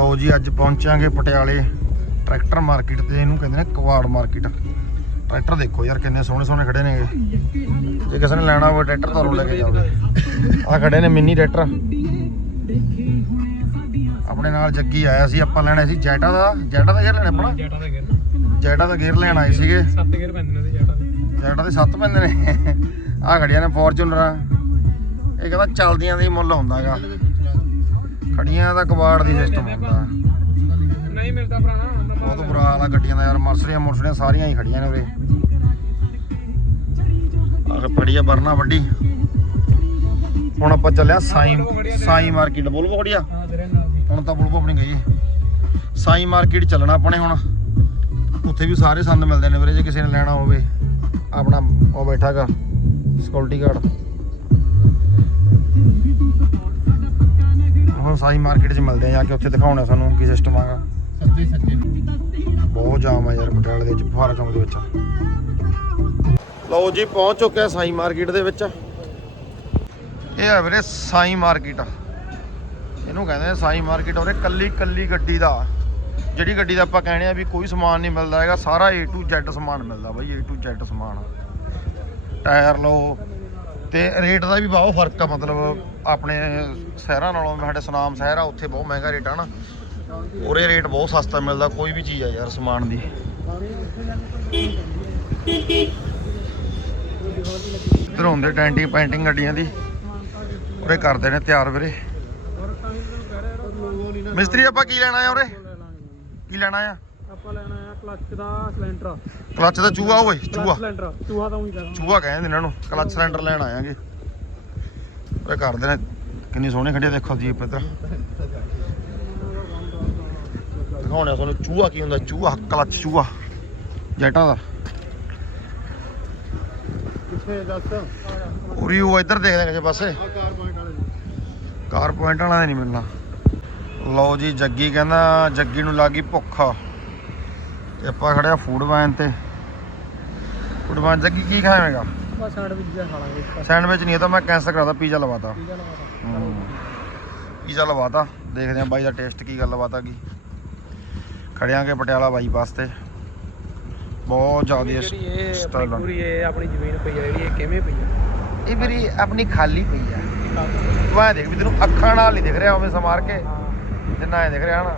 ਲਓ ਜੀ ਅੱਜ ਪਹੁੰਚਾਂਗੇ ਪਟਿਆਲੇ ਟਰੈਕਟਰ ਮਾਰਕੀਟ ਤੇ ਇਹਨੂੰ ਕਹਿੰਦੇ ਨੇ ਕਵਾੜ ਮਾਰਕੀਟ। ਟਰੈਕਟਰ ਦੇਖੋ ਯਾਰ ਕਿੰਨੇ ਸੋਹਣੇ ਸੋਹਣੇ ਖੜੇ ਨੇ ਜੇ ਕਿਸੇ ਨੇ ਲੈਣਾ ਹੋਵੇ ਟਰੈਕਟਰ ਤੁਹਾਨੂੰ ਲੈ ਕੇ ਜਾਓਗੇ ਆ ਖੜੇ ਨੇ ਮਿੰਨੀ ਟਰੈਕਟਰ। ਆਪਣੇ ਨਾਲ ਜੱਗੀ ਆਇਆ ਸੀ ਆਪਾਂ ਲੈਣਾ ਸੀ ਜੈਟਾ ਦਾ। ਜੈਟਾ ਦਾ ਗੇਅਰ ਲੈਣਾ ਆਪਣਾ? ਜੈਟਾ ਦਾ ਗੇਰ ਜੈਟਾ ਦਾ ਗੇਅਰ ਲੈਣ ਆਏ ਸੀਗੇ। ਸੱਤ ਗੇਰ ਪੈਂਦੇ ਨੇ ਉਹਦੇ ਜੈਟਾ ਦੇ। ਜੈਟਾ ਦੇ ਸੱਤ ਪੈਂਦੇ ਨੇ। ਆ ਖੜੀਆਂ ਨੇ ਫੋਰਚੂਨਰਾਂ। ਇਹ ਕਹਿੰਦਾ ਚਲਦੀਆਂ ਦੀ ਮੁੱਲ ਹੁੰਦਾਗਾ। ਖੜੀਆਂ ਦਾ ਕਬਾੜ ਦੀ ਸਿਸਟਮ ਹੁੰਦਾ। ਨਹੀਂ ਮਿਲਦਾ ਭਰਾਣਾ ਬਹੁਤ ਬੁਰਾ ਹਾਲ ਆ ਗੱਡੀਆਂ ਦਾ ਯਾਰ ਮਰਸਰੀਆਂ ਮੁਰਸਰੀਆਂ ਸਾਰੀਆਂ ਹੀ ਖੜੀਆਂ ਨੇ ਉਰੇ। ਆਹ ਪੜੀ ਆ ਬਰਨਾ ਵੱਡੀ। ਹੁਣ ਆਪਾਂ ਚੱਲਿਆ ਸਾਈ ਸਾਈ ਮਾਰਕੀਟ। ਬੋਲਬੋ ਖੜੀਆ ਹੁਣ ਤਾਂ ਬੁਲਬੋ ਆਪਣੀ ਗਈ ਸਾਈ ਮਾਰਕੀਟ ਚੱਲਣਾ ਆਪਣੇ ਹੁਣ। ਉੱਥੇ ਵੀ ਸਾਰੇ ਸੰਦ ਮਿਲਦੇ ਨੇ ਵੀਰੇ ਜੇ ਕਿਸੇ ਨੇ ਲੈਣਾ ਹੋਵੇ। ਆਪਣਾ ਉਹ ਬੈਠਾਗਾ ਸਿਕਿਉਰਿਟੀ ਗਾਰਡ ਹੁਣ ਸਾਈ ਮਾਰਕੀਟ 'ਚ ਮਿਲਦੇ ਆ ਜਾ ਕੇ ਉੱਥੇ ਦਿਖਾਉਣਾ ਸਾਨੂੰ ਕੀ ਸਿਸਟਮ ਆਗਾ ਸੱਜੇ ਸੱਜੇ ਬਹੁਤ ਜਾਮ ਆ ਯਾਰ ਪਟਿਆਲੇ ਦੇ ਵਿੱਚ ਫੁਹਾਰਾ ਚੌਂਕ ਦੇ ਵਿੱਚ। ਲਓ ਜੀ ਪਹੁੰਚ ਚੁੱਕੇ ਆ ਸਾਈ ਮਾਰਕੀਟ ਦੇ ਵਿੱਚ। ਇਹ ਆ ਵੀਰੇ ਸਾਈ ਮਾਰਕੀਟ ਇਹਨੂੰ ਕਹਿੰਦੇ ਨੇ ਸਾਈ ਮਾਰਕੀਟ ਉਹਦੇ ਕੱਲੀ ਕੱਲੀ ਗੱਡੀ ਦਾ। ਜਿਹੜੀ ਗੱਡੀ ਦਾ ਆਪਾਂ ਕਹਿੰਦੇ ਆ ਵੀ ਕੋਈ ਸਮਾਨ ਨਹੀਂ ਮਿਲਦਾ ਹੈਗਾ ਸਾਰਾ A to Z ਸਮਾਨ ਮਿਲਦਾ ਬਾਈ A to Z ਸਮਾਨ। ਟਾਇਰ ਲਓ ਤੇ ਰੇਟ ਦਾ ਵੀ ਬਹੁਤ ਫ਼ਰਕ ਆ, ਮਤਲਬ ਆਪਣੇ ਸ਼ਹਿਰਾਂ ਨਾਲੋਂ ਸਾਡੇ ਸੁਨਾਮ ਸ਼ਹਿਰ ਆ, ਉੱਥੇ ਬਹੁਤ ਮਹਿੰਗਾ ਰੇਟ ਆ ਨਾ। ਉਰੇ ਰੇਟ ਬਹੁਤ ਸਸਤਾ ਮਿਲਦਾ, ਕੋਈ ਵੀ ਚੀਜ਼ ਆ ਯਾਰ ਸਮਾਨ ਦੀ। ਇੱਧਰ ਹੁੰਦੇ ਟੈਂਟਿੰਗ ਪੈਂਟਿੰਗ ਗੱਡੀਆਂ ਦੀ, ਉਰੇ ਕਰਦੇ ਨੇ ਤਿਆਰ ਵੀਰੇ। ਮਿਸਤਰੀ ਆਪਾਂ ਕੀ ਲੈਣਾ ਆ ਉਰੇ? ਕੀ ਲੈਣਾ ਆ? ਆਪਾਂ ਲੈਣਾ ਆ ਕਲੱਚ ਦਾ ਸਿਲੰਡਰ ਕਲੱਚ ਦਾ ਚੂਹਾ ਓਏ ਚੂਹਾ। ਸਿਲੰਡਰ ਚੂਹਾ ਤਾਂ ਉਹੀ ਕਰਾਂ ਚੂਹਾ ਕਹਿੰਦੇ ਇਹਨਾਂ ਨੂੰ ਕਲੱਚ ਸਿਲੰਡਰ ਲੈਣ ਆਇਆਂਗੇ ਉਰੇ ਕਰਦੇ ਨੇ ਕਿੰਨੀ ਸੋਹਣੀ ਖੜੀ ਦੇਖੋ ਜੀਪ ਇੱਧਰ ਦਿਖਾਉਣਾ ਤੁਹਾਨੂੰ ਚੂਹਾ ਕੀ ਹੁੰਦਾ ਚੂਹਾ ਕਲੱਚ ਚੂਹਾ ਜੈਟਾਂ ਦਾ। ਕਿੱਥੇ ਦੱਸ ਉਰੀ ਉਹ ਇੱਧਰ ਦੇਖਦੇ ਕਿਸੇ ਪਾਸੇ। ਕਾਰ ਪੁਆਇੰਟ ਵਾਲੇ ਕਾਰ ਪੁਆਇੰਟ ਵਾਲਾ ਨਹੀਂ ਮਿਲਣਾ। ਲਓ ਜੀ ਜੱਗੀ ਕਹਿੰਦਾ ਜੱਗੀ ਨੂੰ ਲੱਗੀ ਭੁੱਖ। ਤੇ ਆਪਾਂ ਖੜਿਆ ਫੂਡ ਵੈਨ ਤੇ। ਫੂਡ ਵੈਨ ਜੱਗੀ ਕੀ ਖਾਵੇਂਗਾ ਬਸ ਸਾਈਡ ਵਿੱਚ ਜਾ ਖਾ ਲਾਂਗੇ। ਸੈਂਡਵਿਚ ਨਹੀਂ ਇਹ ਤਾਂ ਮੈਂ ਕੈਂਸਲ ਕਰਦਾ ਪੀਜ਼ਾ ਲਵਾਤਾ। ਪੀਜ਼ਾ ਲਵਾਤਾ। ਪੀਜ਼ਾ ਲਵਾਤਾ ਦੇਖਦੇ ਆਂ ਬਾਈ ਦਾ ਟੇਸਟ ਕੀ ਗੱਲ ਲਵਾਤਾ ਕੀ ਖੜਿਆਂਗੇ ਪਟਿਆਲਾ ਬਾਈਪਾਸ ਤੇ। ਬਹੁਤ ਜ਼ਿਆਦਾ ਸਟਾਈਲ ਪੂਰੀ ਇਹ ਆਪਣੀ ਜ਼ਮੀਨ ਪਈ ਆ ਜਿਹੜੀ ਇਹ ਕਿਵੇਂ ਪਈ ਆ? ਇਹ ਵੀਰੀ ਆਪਣੀ ਖਾਲੀ ਪਈ ਆ। ਐਂ ਦੇਖ ਵੀ ਤੈਨੂੰ ਅੱਖਾਂ ਨਾਲ ਨਹੀਂ ਦਿਖ ਰਿਹਾ ਉਵੇਂ ਸਮਾਰ ਕੇ। ਹਾਂ। ਜਿੰਨਾ ਐ ਦਿਖ ਰਿਹਾ ਨਾ।